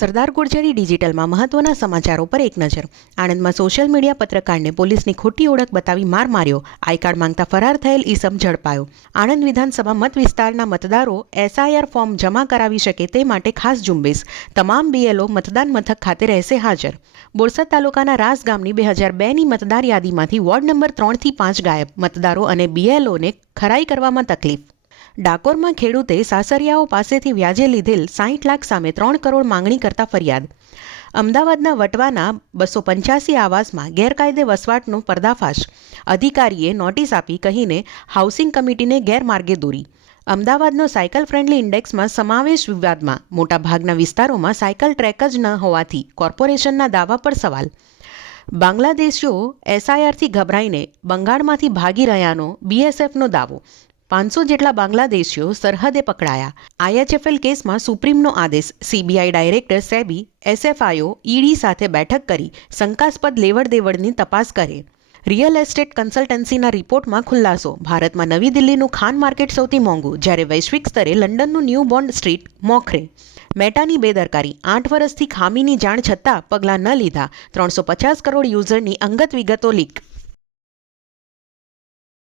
સરદાર ગુર્જરી ડિજિટલમાં મહત્વના સમાચારો પર એક નજર. આણંદમાં સોશિયલ મીડિયા પત્રકારને પોલીસની ખોટી ઓળખ બતાવી માર માર્યો. આઈ કાર્ડ માંગતા ફરાર થયેલ ઈસમ ઝડપાયો. આણંદ વિધાનસભા મત વિસ્તારના મતદારો એસઆઈઆર ફોર્મ જમા કરાવી શકે તે માટે ખાસ ઝુંબેશ. તમામ બીએલઓ મતદાન મથક ખાતે રહેશે હાજર. બોરસદ તાલુકાના રાસ ગામની બે હજાર બેની મતદાર યાદીમાંથી વોર્ડ નંબર ત્રણથી પાંચ ગાયબ. મતદારો અને બીએલઓને ખરાઈ કરવામાં તકલીફ. ડાકોરમાં ખેડૂતે સાસરિયાઓ પાસેથી વ્યાજે લીધેલ સાહીઠ લાખ સામે ત્રણ કરોડ માંગણી કરતા ફરિયાદ. અમદાવાદના વટવાના બસો પંચ્યાસી આવાસમાં ગેરકાયદે વસવાટનો પર્દાફાશ. અધિકારીએ નોટિસ આપી કહીને હાઉસિંગ કમિટીને ગેરમાર્ગે દોરી. અમદાવાદનો સાયકલ ફ્રેન્ડલી ઇન્ડેક્સમાં સમાવેશ વિવાદમાં મોટાભાગના વિસ્તારોમાં સાયકલ ટ્રેક જ ન હોવાથી કોર્પોરેશનના દાવા પર સવાલ. બાંગ્લાદેશીઓ એસઆઈઆરથી ગભરાઈને બંગાળમાંથી ભાગી રહ્યાનો બીએસએફનો દાવો. પાંચસો જેટલા બાંગ્લાદેશીઓ સરહદે પકડાયા. આઈએચએફએલ કેસમાં સુપ્રીમનો આદેશ. CBI director SEBI, SFIO, ED સાથે બેઠક કરી શંકાસ્પદ લેવડ દેવડની તપાસ કરે. રિયલ એસ્ટેટ કન્સલ્ટન્સીના રિપોર્ટમાં ખુલાસો. ભારતમાં નવી દિલ્હીનું ખાન માર્કેટ સૌથી મોંઘું, જ્યારે વૈશ્વિક સ્તરે લંડનનું ન્યૂ બોન્ડ સ્ટ્રીટ મોખરે. મેટાની બેદરકારી. આઠ વર્ષથી ખામીની જાણ છતાં પગલાં ન લીધા. ત્રણસો પચાસ કરોડ યુઝરની અંગત વિગતો લીક.